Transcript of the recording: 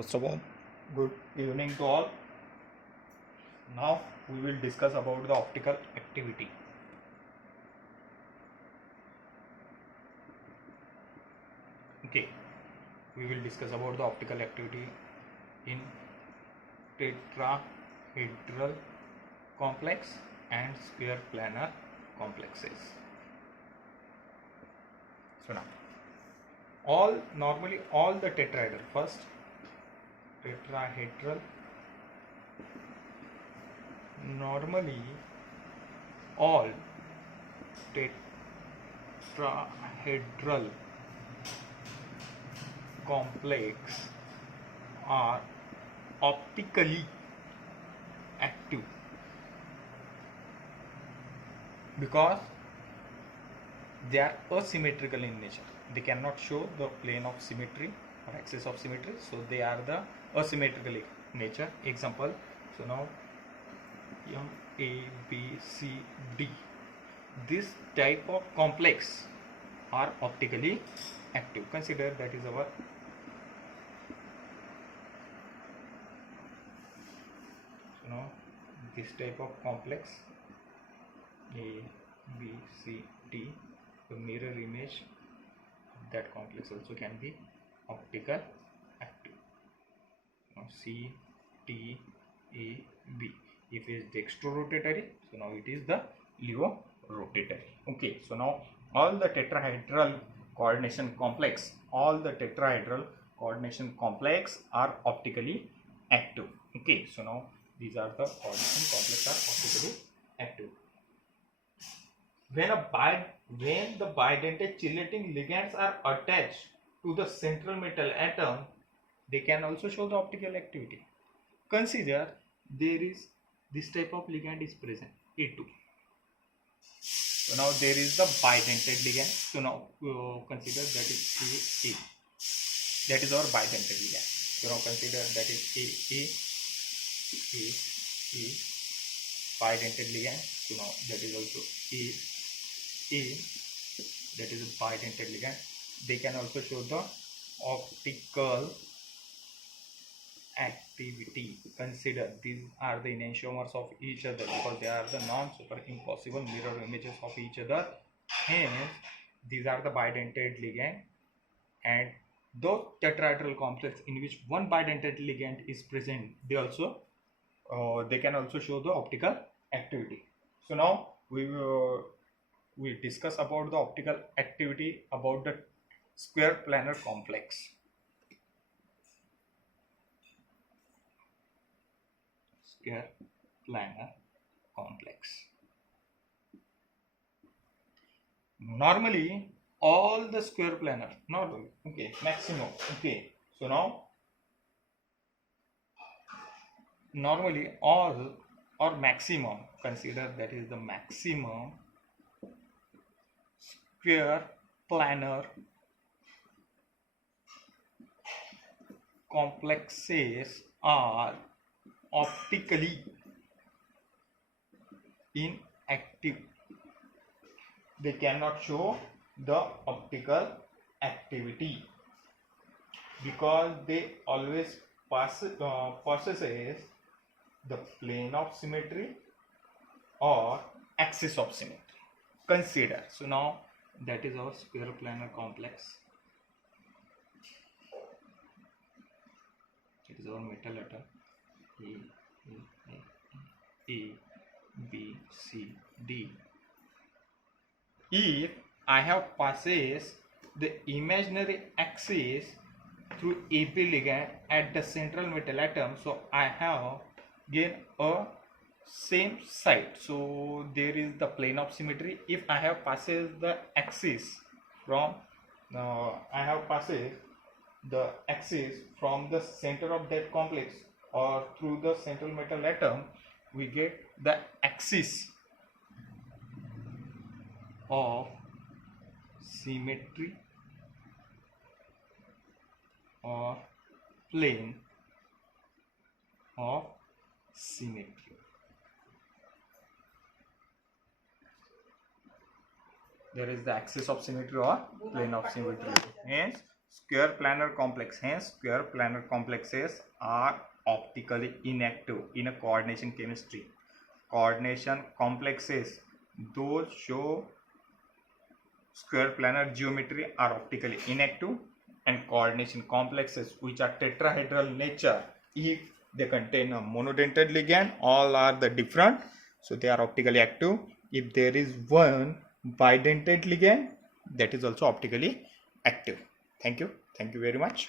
First of all, good evening to all. Now we will discuss about the optical activity. Okay, we will discuss about the optical activity in tetrahedral complex and square planar complexes. So now, normally all the tetrahedral, first tetrahedral, normally all tetrahedral complex are optically active because they are asymmetrical in nature. They cannot show the plane of symmetry or axis of symmetry, so they are the asymmetrical in nature. Example, so now M, A, B, C, D, this type of complex are optically active. Consider that is our this type of complex A, B, C, D, the mirror image of that complex also can be optical active. Now C, T, A, B. If it is dextrorotatory, so now it is the levorotatory. Okay, so now all the tetrahedral coordination complex, are optically active. Okay, so now these are the coordination complex are optically active. When the bidentate chelating ligands are attached to the central metal atom, they can also show the optical activity. Consider there is this type of ligand is present, A2. So now there is the bidentate ligand. So now consider that is A. That is our bidentate ligand. So now consider that is A bidentate ligand. So now that is also A. That is a bidentate ligand. They can also show the optical activity. Consider these are the enantiomers of each other because they are the non-superimpossible mirror images of each other. Hence, these are the bidentate ligand, and those tetrahedral complex in which one bidentate ligand is present, they can also show the optical activity. So now we discuss about the optical activity about the square planar complex. Square planar complex. Normally all the square planar, maximum. Okay, so now normally all or maximum, consider that is the maximum square planar complexes are optically inactive. They cannot show the optical activity because they always possesses the plane of symmetry or axis of symmetry. Consider, so now that is our square planar complex. It is our metal atom A, B, C, D. If I have passes the imaginary axis through AP ligand at the central metal atom, so I have gain a same side. So there is the plane of symmetry. If I have passes the axis from the center of that complex or through the central metal atom, we get the axis of symmetry or plane of symmetry. There is the axis of symmetry or plane of symmetry. Hence, Square planar complex, hence square planar complexes are optically inactive in a coordination chemistry. Coordination complexes, those show square planar geometry, are optically inactive, and coordination complexes which are tetrahedral nature, if they contain a monodentate ligand, all are the different, so they are optically active. If there is one bidentate ligand, that is also optically active. Thank you very much.